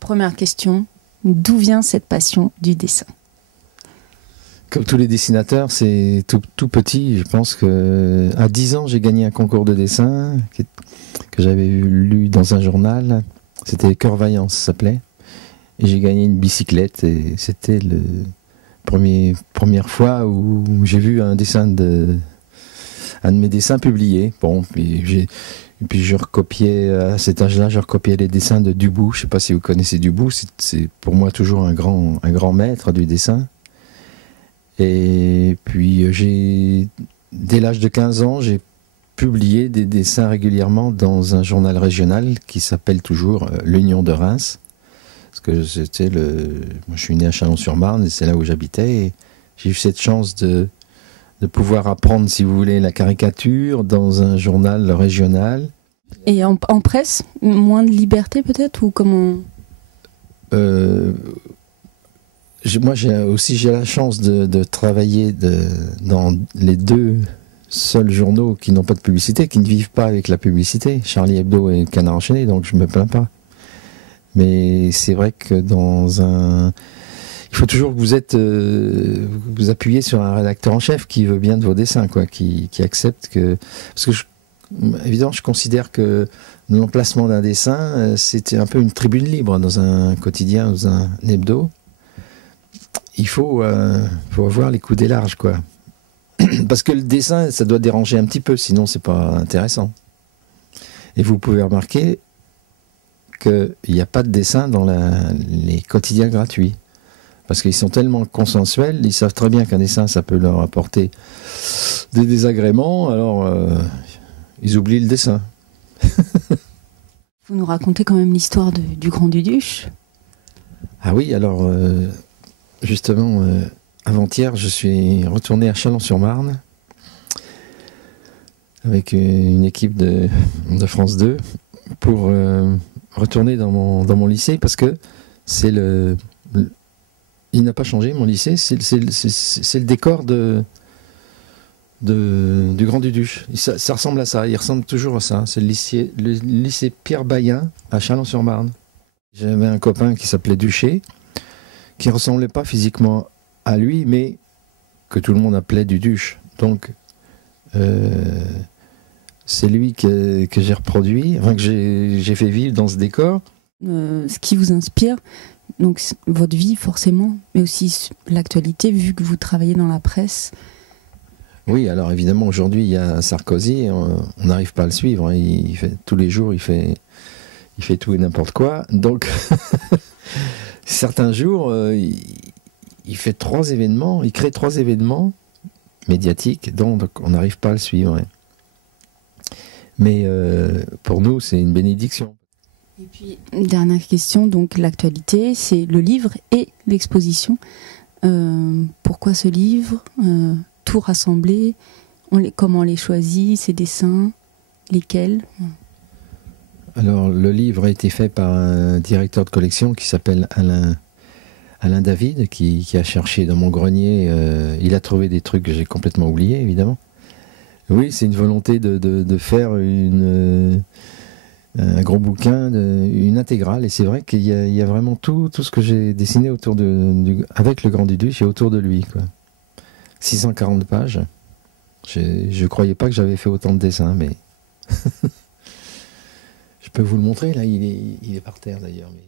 Première question, d'où vient cette passion du dessin? Comme tous les dessinateurs, c'est tout petit. Je pense que à 10 ans, j'ai gagné un concours de dessin que j'avais lu dans un journal. C'était Cœur Vaillant, ça s'appelait. Et j'ai gagné une bicyclette. Et c'était la première fois où j'ai vu un de mes dessins publié. Bon, puis je recopiais, à cet âge-là, je recopiais les dessins de Dubout. Je ne sais pas si vous connaissez Dubout. C'est pour moi toujours un grand maître du dessin. Et puis, dès l'âge de 15 ans, j'ai publié des dessins régulièrement dans un journal régional qui s'appelle toujours L'Union de Reims. Parce que moi, je suis né à Chalon-sur-Marne et c'est là où j'habitais. Et j'ai eu cette chance de pouvoir apprendre, si vous voulez, la caricature dans un journal régional. Et en presse, moins de liberté peut-être, ou comment? Moi, j'ai la chance de travailler dans les deux seuls journaux qui n'ont pas de publicité, qui ne vivent pas avec la publicité, Charlie Hebdo et Canard Enchaîné, donc je me plains pas. Mais c'est vrai que il faut toujours que vous appuyez sur un rédacteur en chef qui veut bien de vos dessins, quoi, qui accepte que... Parce que évidemment, je considère que l'emplacement d'un dessin, c'était un peu une tribune libre dans un quotidien, dans un hebdo. Il faut avoir les coudées larges, quoi. Parce que le dessin, ça doit déranger un petit peu, sinon c'est pas intéressant. Et vous pouvez remarquer qu'il n'y a pas de dessin dans les quotidiens gratuits. Parce qu'ils sont tellement consensuels, ils savent très bien qu'un dessin, ça peut leur apporter des désagréments, alors ils oublient le dessin. Vous nous racontez quand même l'histoire du Grand Duduche. Ah oui, alors... Justement, avant-hier, je suis retourné à Chalon-sur-Marne avec une équipe de France 2 pour retourner dans mon lycée parce que il n'a pas changé, mon lycée, c'est le décor du Grand Duduche. Ça ressemble à ça, il ressemble toujours à ça. C'est le lycée Pierre Bayen à Chalon-sur-Marne. J'avais un copain qui s'appelait Duché, qui ne ressemblait pas physiquement à lui, mais que tout le monde appelait Duduche. Donc, c'est lui que j'ai reproduit, enfin, que j'ai fait vivre dans ce décor. Ce qui vous inspire, donc votre vie forcément, mais aussi l'actualité, vu que vous travaillez dans la presse. Oui, alors évidemment, aujourd'hui, il y a Sarkozy, on n'arrive pas à le suivre. Hein, tous les jours, il fait tout et n'importe quoi. Donc... Certains jours, il fait 3 événements, il crée 3 événements médiatiques, donc on n'arrive pas à le suivre. Ouais. Mais pour nous, c'est une bénédiction. Et puis, dernière question, donc l'actualité, c'est le livre et l'exposition. Pourquoi ce livre? Tout rassemblé, comment on les choisit, ces dessins, lesquels? Alors, le livre a été fait par un directeur de collection qui s'appelle Alain David, qui a cherché dans mon grenier. Il a trouvé des trucs que j'ai complètement oubliés, évidemment. Oui, c'est une volonté de faire un gros bouquin, une intégrale. Et c'est vrai qu'il y a vraiment tout ce que j'ai dessiné avec le Grand Duduche et autour de lui, quoi. 640 pages. Je ne croyais pas que j'avais fait autant de dessins, mais... Je peux vous le montrer, là, il est par terre d'ailleurs. Mais...